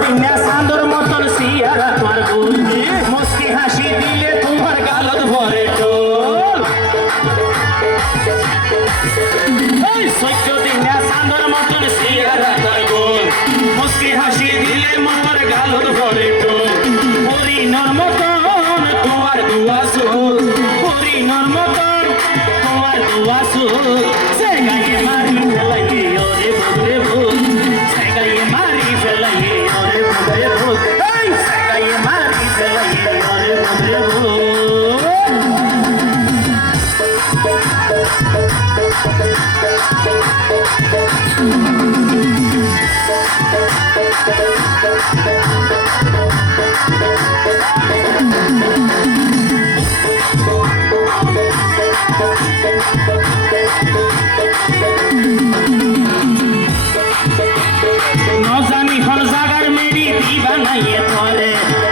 দিনে চাঁদর মতন সিয়ারা তোমার গোল মুস্কি হাসি দিলে তোমার গালত ভরে টোল সহ্য দিনে চাঁদর মতন সিয়ারা তোমার গোল মুস্কি হাসি দিলে তোমার গালত ভরে টোল হরিণর মতন তোমার দুয়াসো হরিণর মতন তোমার দুয়াসো সে গায়ে মারি ফেলাইয়ে ওরে বগরে ভোগ সে গায়ে মারি ফেলাইয়ে ওরে বগরে ভোগ সে গায়ে মারি ফেলাইয়ে ওরে বগরে ভোগ নজানি হল জাগার মেরি দিবা নাইয়ে তোরে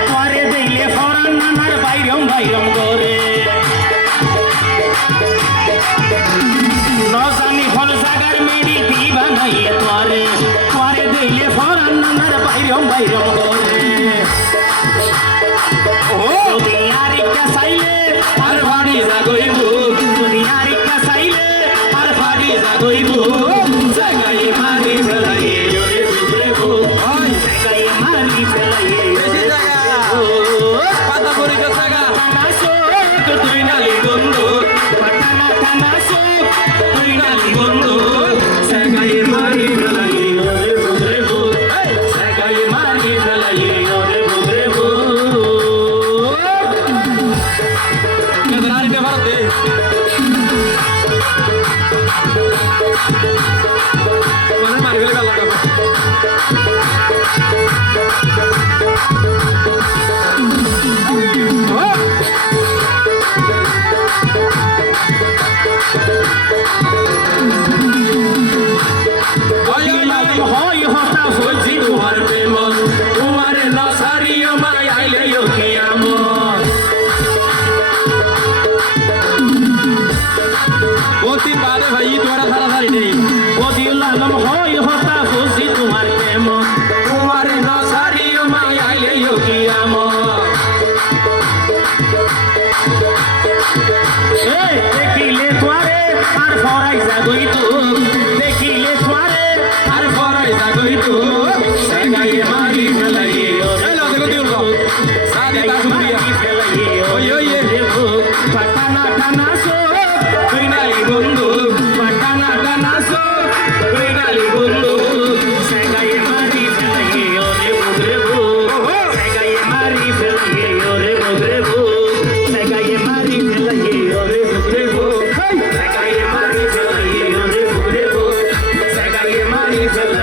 তোরে দিলে ফরান নানার বাইরম বাইরম করে নজানি হল জাগার মেরি দিবা নাইয়ে তোরে তোরে দিলে ফরান নানার বাইরম বাইরম করে ও দুনিয়ারিকা চাইলে আর ভাড়ি জাগইব দুনিয়ারিকা চাইলে আর ভাড়ি জাগইব জাগাই মারি ফেলাইয়ে ওরে বুঝরে ভোগ জাগাই মারি ফেলাইয়ে বেশি জায়গা পাতা পরিকা জায়গা নাসো তুই নালি বন্ধু পাটানা নাসো তুই নালি বন্ধু জাগাই মারি ফেলাইয়ে ওরে বুঝরে ভোগ জাগাই মারি ফেলাইয়ে ওরে বুঝরে ভোগ কেদার কে ভারত দে মানে মারি ফেলে গেল হয় হতা ফজি তোমার প্রেম তোমার নসারিও মাই আইলে কিয়াম অতি বাদে ভাই তোরা সারা সারি নেই অতি লালম হয় হতা ফজি তোমার প্রেম তোমার নসারিও মাই আইলে কিয়াম দেখিলে তোরে আর ফরাই যাগই তো দেখিলে তোরে আর ফরাই যাগই তো সাগাইয়ে মারি ফেলাইয়ে ওরে দেখো দিল সাদি বাসুরিয়া ফেলাইয়ে ওই ওই রে ভোগ পাটানা টানাসো তুই নালি বন্ধু পাটানা টানাসো তুই নালি বন্ধু সাগাইয়ে মারি ফেলাইয়ে ওরে বগরে ভোগ সাগাইয়ে মারি ফেলাইয়ে ওরে বগরে ভোগ সাগাইয়ে মারি ফেলাইয়ে ওরে বগরে ভোগ সাগাইয়ে মারি ফেলাইয়ে ওরে বগরে ভোগ সাগাইয়ে মারি ফেলাইয়ে